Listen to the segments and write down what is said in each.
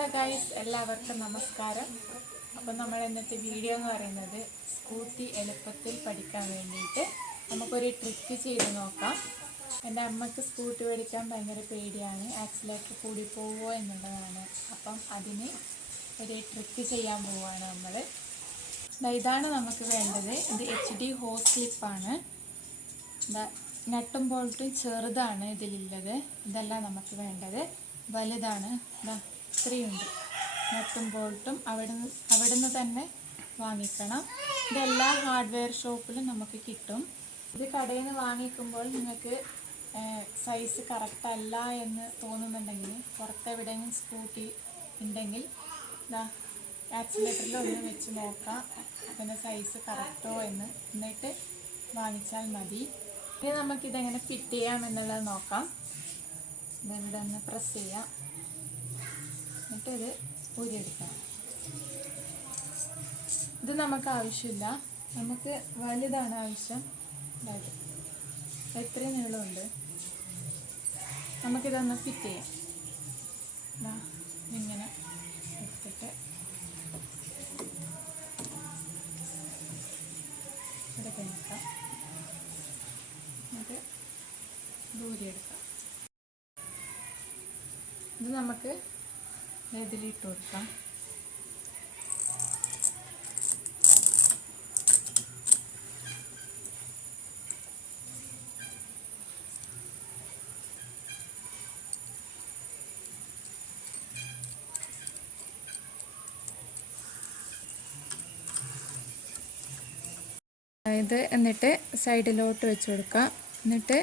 Hello guys, എല്ലാവർക്കും നമസ്കാരം. അപ്പം നമ്മൾ ഇന്നത്തെ വീഡിയോ എന്ന് പറയുന്നത് സ്കൂട്ടി എളുപ്പത്തിൽ പഠിക്കാൻ വേണ്ടിയിട്ട് നമുക്കൊരു ട്രിക്ക് ചെയ്ത് നോക്കാം. എൻ്റെ അമ്മയ്ക്ക് സ്കൂട്ടി പഠിക്കാൻ ഭയങ്കര പേടിയാണ്, ആക്സിലേറ്റർ കൂടി പോവുമോ എന്നുള്ളതാണ്. അപ്പം അതിന് ഒരു ട്രിക്ക് ചെയ്യാൻ പോവുകയാണ് നമ്മൾ. ഇതാണ് നമുക്ക് വേണ്ടത്. ഇത് HD ഹോസ് ക്ലിപ്പാണ്. നട്ടും ബോൾട്ടും ചെറുതാണ് ഇതിലുള്ളത്. ഇതല്ല നമുക്ക് വേണ്ടത്, വലുതാണ്. ഇത്രയുണ്ട്. നട്ടും ബോൾട്ടും അവിടുന്ന് തന്നെ വാങ്ങിക്കണം. ഇതെല്ലാ ഹാർഡ്വെയർ ഷോപ്പിലും നമുക്ക് കിട്ടും. ഇത് കടയിൽ നിന്ന് വാങ്ങിക്കുമ്പോൾ നിങ്ങൾക്ക് സൈസ് കറക്റ്റ് അല്ല എന്ന് തോന്നുന്നുണ്ടെങ്കിൽ പുറത്തെവിടെയെങ്കിലും സ്കൂട്ടി ഉണ്ടെങ്കിൽ ആക്സിലേറ്ററിൽ ഒന്ന് വെച്ച് നോക്കാം അതിൻ്റെ സൈസ് കറക്റ്റോ എന്ന്, എന്നിട്ട് വാങ്ങിച്ചാൽ മതി. ഇനി നമുക്കിതെങ്ങനെ ഫിറ്റ് ചെയ്യാം എന്നുള്ളത് നോക്കാം. ഇതൊന്ന് പ്രസ് ചെയ്യാം, എന്നിട്ട് ഇത് ഊരിയെടുക്കണം. ഇത് നമുക്ക് ആവശ്യമില്ല, നമുക്ക് വലുതാണ് ആവശ്യം. അതായത് എത്രയും നീളമുണ്ട്. നമുക്കിതൊന്ന് ഫിറ്റ് ചെയ്യാം. ഇങ്ങനെ എടുത്തിട്ട് ഇതൊക്കെ നോക്കാം, എന്നിട്ട് ഊരിയെടുക്കാം. ഇത് നമുക്ക് ഇതിലിട്ട് കൊടുക്കാം. ഇത് എന്നിട്ട് സൈഡിലോട്ട് വെച്ച് കൊടുക്കാം. എന്നിട്ട്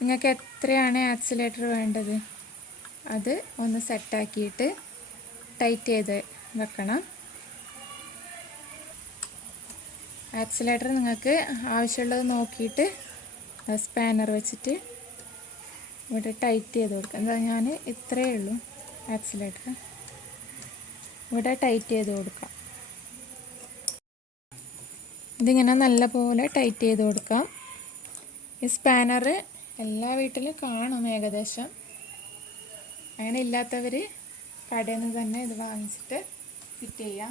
നിങ്ങൾക്ക് എത്രയാണ് ആക്സിലേറ്റർ വേണ്ടത് അത് ഒന്ന് സെറ്റാക്കിയിട്ട് ടൈറ്റ് ചെയ്ത് വെക്കണം. ആക്സിലേറ്റർ നിങ്ങൾക്ക് ആവശ്യമുള്ളത് നോക്കിയിട്ട് സ്പാനർ വെച്ചിട്ട് ഇവിടെ ടൈറ്റ് ചെയ്ത് കൊടുക്കാം. എന്താ ഞാൻ ഇത്രയേ ഉള്ളൂ ആക്സിലേറ്റർ, ഇവിടെ ടൈറ്റ് ചെയ്ത് കൊടുക്കാം. ഇതിങ്ങനെ നല്ല പോലെ ടൈറ്റ് ചെയ്ത് കൊടുക്കാം. ഈ സ്പാനർ എല്ലാ വീട്ടിലും കാണും ഏകദേശം. അങ്ങനെ ഇല്ലാത്തവർ കടയിൽ നിന്ന് തന്നെ ഇത് വാങ്ങിച്ചിട്ട് ഫിറ്റ് ചെയ്യാം.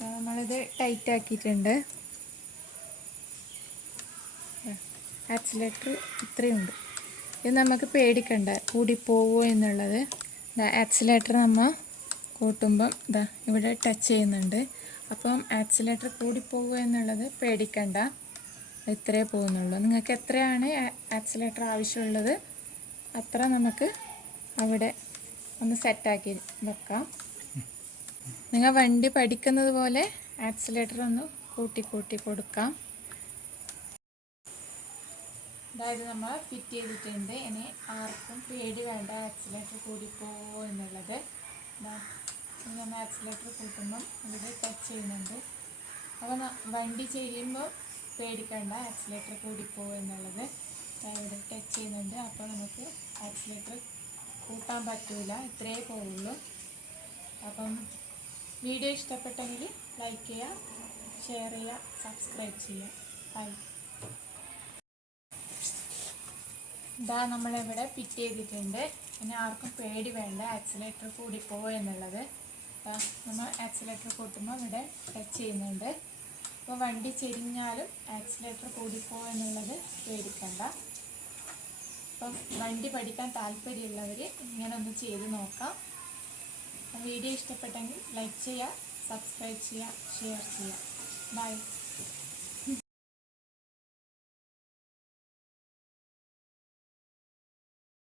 നമ്മളിത് ടൈറ്റ് ആക്കിയിട്ടുണ്ട്. ആക്സിലേറ്റർ ഇത്രയുണ്ട്. ഇത് നമുക്ക് പേടിക്കണ്ട കൂടിപ്പോവോ എന്നുള്ളത്. ആക്സിലേറ്റർ നമ്മൾ കൂട്ടുമ്പം ഇവിടെ ടച്ച് ചെയ്യുന്നുണ്ട്. അപ്പം ആക്സിലേറ്റർ കൂടിപ്പോവോ എന്നുള്ളത് പേടിക്കണ്ട, ഇത്രേ പോകുന്നുള്ളൂ. നിങ്ങൾക്ക് എത്രയാണ് ആക്സിലേറ്റർ ആവശ്യമുള്ളത് അത്ര നമുക്ക് അവിടെ ഒന്ന് സെറ്റാക്കി വെക്കാം. നിങ്ങൾ വണ്ടി പഠിക്കുന്നത് പോലെ ആക്സിലേറ്റർ ഒന്ന് കൂട്ടി കൊടുക്കാം. അതായത് നമ്മൾ ഫിറ്റ് ചെയ്തിട്ടുണ്ട്. ഇനി ആർക്കും പേടി വേണ്ട ആക്സിലേറ്റർ കൂടിപ്പോവോ എന്നുള്ളത്. നമ്മൾ ആക്സിലേറ്റർ കൂട്ടുമ്പം ഇവിടെ ടച്ച് ചെയ്യുന്നുണ്ട്. അപ്പോൾ വണ്ടി ചെയ്യുമ്പോൾ പേടിക്കണ്ട ആക്സിലേറ്റർ കൂടിപ്പോവോ എന്നുള്ളത്. ഇവിടെ ടച്ച് ചെയ്യുന്നുണ്ട്. അപ്പോൾ നമുക്ക് ആക്സിലേറ്റർ കൂട്ടാൻ പറ്റില്ല, ഇത്രയേ പോവുള്ളൂ. അപ്പം വീഡിയോ ഇഷ്ടപ്പെട്ടെങ്കിൽ ലൈക്ക് ചെയ്യുക, ഷെയർ ചെയ്യുക, സബ്സ്ക്രൈബ് ചെയ്യുക. ബൈ. നമ്മളിവിടെ ഫിറ്റ് ചെയ്തിട്ടുണ്ട്. ഇനി ആർക്കും പേടി വേണ്ട ആക്സിലേറ്റർ കൂടിപ്പോവോ എന്നുള്ളത്. നമ്മൾ ആക്സിലേറ്റർ കൂട്ടുമ്പോൾ ഇവിടെ ടച്ച് ചെയ്യുന്നുണ്ട്. അപ്പോൾ വണ്ടി ചെരിഞ്ഞാലും ആക്സിലേറ്റർ കൂടിപ്പോവോ എന്നുള്ളത് പേടിക്കണ്ട. അപ്പം വണ്ടി പഠിക്കാൻ താല്പര്യമുള്ളവർ ഇങ്ങനെ ഒന്ന് ചെയ്ത് നോക്കാം. വീഡിയോ ഇഷ്ടപ്പെട്ടെങ്കിൽ ലൈക്ക് ചെയ്യുക, സബ്സ്ക്രൈബ് ചെയ്യുക, ഷെയർ ചെയ്യുക. ബൈ.